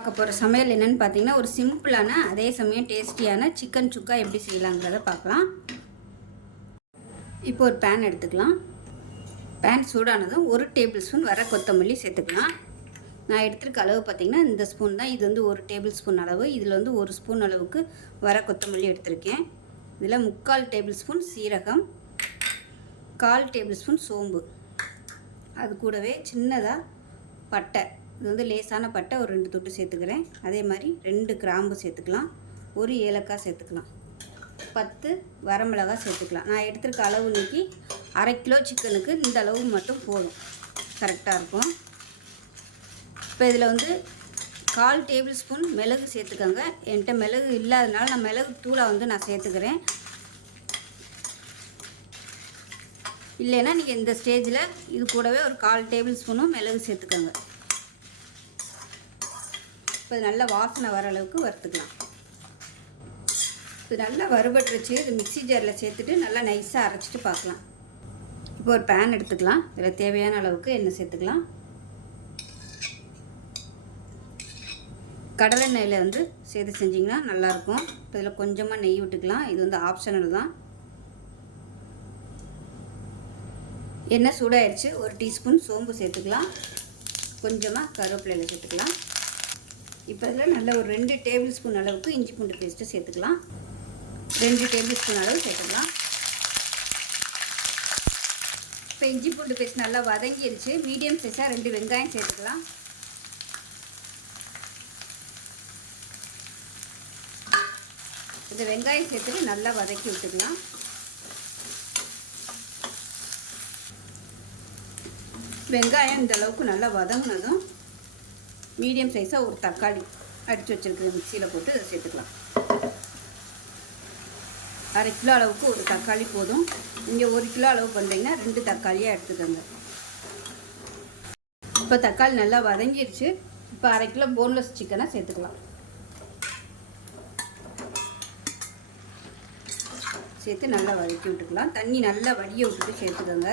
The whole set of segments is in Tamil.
பார்க்க போகிற சமையல் என்னன்னு பார்த்தீங்கன்னா ஒரு சிம்பிளான அதே சமயம் டேஸ்டியான சிக்கன் சுக்கா எப்படி செய்யலாங்கிறத பார்க்கலாம். இப்போ ஒரு பேன் எடுத்துக்கலாம். பேன் சூடானதும் ஒரு டேபிள் ஸ்பூன் வர கொத்தமல்லி சேர்த்துக்கலாம். நான் எடுத்துருக்க அளவு பார்த்திங்கன்னா இந்த ஸ்பூன் தான். இது வந்து ஒரு டேபிள் ஸ்பூன் அளவு. இதில் வந்து ஒரு ஸ்பூன் அளவுக்கு வர கொத்தமல்லி எடுத்திருக்கேன். இதில் முக்கால் டேபிள் ஸ்பூன் சீரகம் கால் டேபிள் ஸ்பூன் சோம்பு. அது கூடவே சின்னதாக பட்டை. இது வந்து லேசான பட்டை ஒரு ரெண்டு தொட்டு சேர்த்துக்கிறேன். அதே மாதிரி ரெண்டு கிராம்பு சேர்த்துக்கலாம். ஒரு ஏலக்காய் சேர்த்துக்கலாம். பத்து வரமிளகாய் சேர்த்துக்கலாம். நான் எடுத்திருக்க அளவு இன்றைக்கி அரை கிலோ சிக்கனுக்கு இந்த அளவு மட்டும் போதும். கரெக்டாக இருக்கும். இப்போ இதில் வந்து கால் டேபிள் ஸ்பூன் மிளகு சேர்த்துக்கோங்க. என்கிட்ட மிளகு இல்லாதனால நான் மிளகு தூளை வந்து நான் சேர்த்துக்கிறேன். இல்லைன்னா நீங்கள் இந்த ஸ்டேஜில் இது கூடவே ஒரு கால் டேபிள் ஸ்பூனும் மிளகு சேர்த்துக்கோங்க. இப்போ நல்ல நல்லா வாசனை வர அளவுக்கு வறுத்துக்கலாம். இப்போ நல்லா வறுபட்டுருச்சு. இது மிக்ஸி ஜாரில் சேர்த்துட்டு நல்லா நைஸாக அரைச்சிட்டு பார்க்கலாம். இப்போ ஒரு பேன் எடுத்துக்கலாம். இதில் தேவையான அளவுக்கு எண்ணெய் சேர்த்துக்கலாம். கடலெண்ணெயில் வந்து சேர்த்து செஞ்சிங்கன்னா நல்லாயிருக்கும். இப்போ இதில் கொஞ்சமாக நெய் விட்டுக்கலாம். இது வந்து ஆப்ஷனல் தான். எண்ணெய் சூடாயிடுச்சு ஒரு டீஸ்பூன் சோம்பு சேர்த்துக்கலாம். கொஞ்சமாக கருவேப்பிலையில் சேர்த்துக்கலாம். இப்போ இதில் நல்ல ஒரு ரெண்டு டேபிள் ஸ்பூன் அளவுக்கு இஞ்சி பூண்டு பேஸ்ட்டு சேர்த்துக்கலாம். ரெண்டு டேபிள் ஸ்பூன் அளவு சேர்த்துக்கலாம். இப்போ இஞ்சி பூண்டு பேஸ்ட் நல்லா வதங்கிடுச்சு மீடியம் சைஸாக ரெண்டு வெங்காயம் சேர்த்துக்கலாம். இந்த வெங்காயம் சேர்த்துட்டு நல்லா வதக்கி விட்டுக்கலாம். வெங்காயம் இந்த அளவுக்கு நல்லா வதங்கினதும் மீடியம் சைஸாக ஒரு தக்காளி அடித்து வச்சுருக்கிற மிக்சியில் போட்டு சேர்த்துக்கலாம். அரை கிலோ அளவுக்கு ஒரு தக்காளி போதும். இங்கே ஒரு கிலோ அளவு பண்ணுறீங்கன்னா ரெண்டு தக்காளியாக எடுத்துக்கோங்க. இப்போ தக்காளி நல்லா வதங்கிடுச்சு இப்போ அரை கிலோ போன்லெஸ் சிக்கனை சேர்த்துக்கலாம். சேர்த்து நல்லா வதக்கி விட்டுக்கலாம். தண்ணி நல்லா வடிய விட்டுட்டு சேர்த்துக்கோங்க.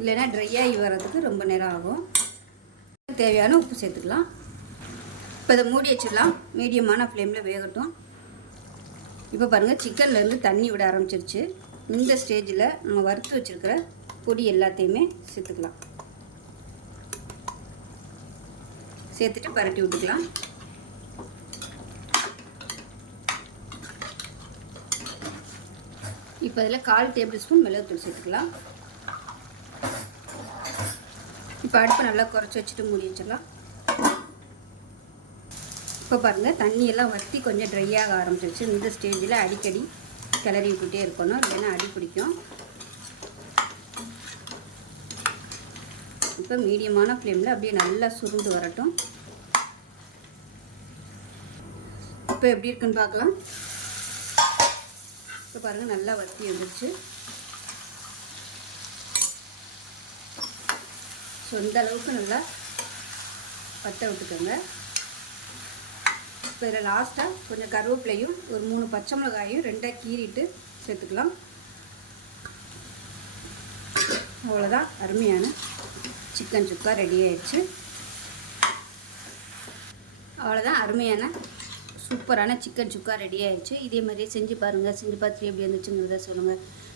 இல்லைன்னா ட்ரை ஆகி வர்றதுக்கு ரொம்ப நேரம் ஆகும். தேவையான உப்பு சேர்த்துக்கலாம். இப்போ இதை மூடி வச்சிடலாம். மீடியமான ஃப்ளேமில் வேகட்டும். இப்போ பாருங்கள் சிக்கன்லேருந்து தண்ணி விட ஆரம்பிச்சிருச்சு. இந்த ஸ்டேஜில் நம்ம வறுத்து வச்சுருக்கிற பொடி எல்லாத்தையுமே சேர்த்துக்கலாம். சேர்த்துட்டு பரட்டி விட்டுக்கலாம். இப்போ அதில் கால் டேபிள் ஸ்பூன் மிளகுத்தூள் சேர்த்துக்கலாம். இப்போ அடுப்பு நல்லா குறைச்சி வச்சுட்டு மூடி வச்சிடலாம். இப்போ பாருங்கள் தண்ணியெல்லாம் வற்றி கொஞ்சம் ட்ரை ஆக ஆரம்பிச்சிருச்சு. இந்த ஸ்டேஜில் அடிக்கடி கிளறி விட்டுட்டே இருக்கணும். இல்லைன்னா அடி பிடிக்கும். இப்போ மீடியமான ஃப்ளேமில் அப்படியே நல்லா சுருண்டு வரட்டும். இப்போ எப்படி இருக்குன்னு பார்க்கலாம். இப்போ பாருங்கள் நல்லா வற்றி வந்துருச்சு. ஸோ இந்த அளவுக்கு நல்லா பற்ற விட்டுக்கோங்க. இப்போ இதில் லாஸ்ட்டாக கொஞ்சம் கருவேப்பிலையும் ஒரு மூணு பச்சை மிளகாயும் ரெண்டாக கீறிட்டு சேர்த்துக்கலாம். அவ்வளோதான் அருமையான சிக்கன் சுக்கா ரெடி ஆயிடுச்சு. அவ்வளோதான் அருமையான சூப்பரான சிக்கன் சுக்கா ரெடி ஆயிடுச்சு. இதே மாதிரியே செஞ்சு பாருங்கள் செஞ்சு பார்த்துட்டு எப்படி இருந்துச்சுங்கிறத சொல்லுங்கள்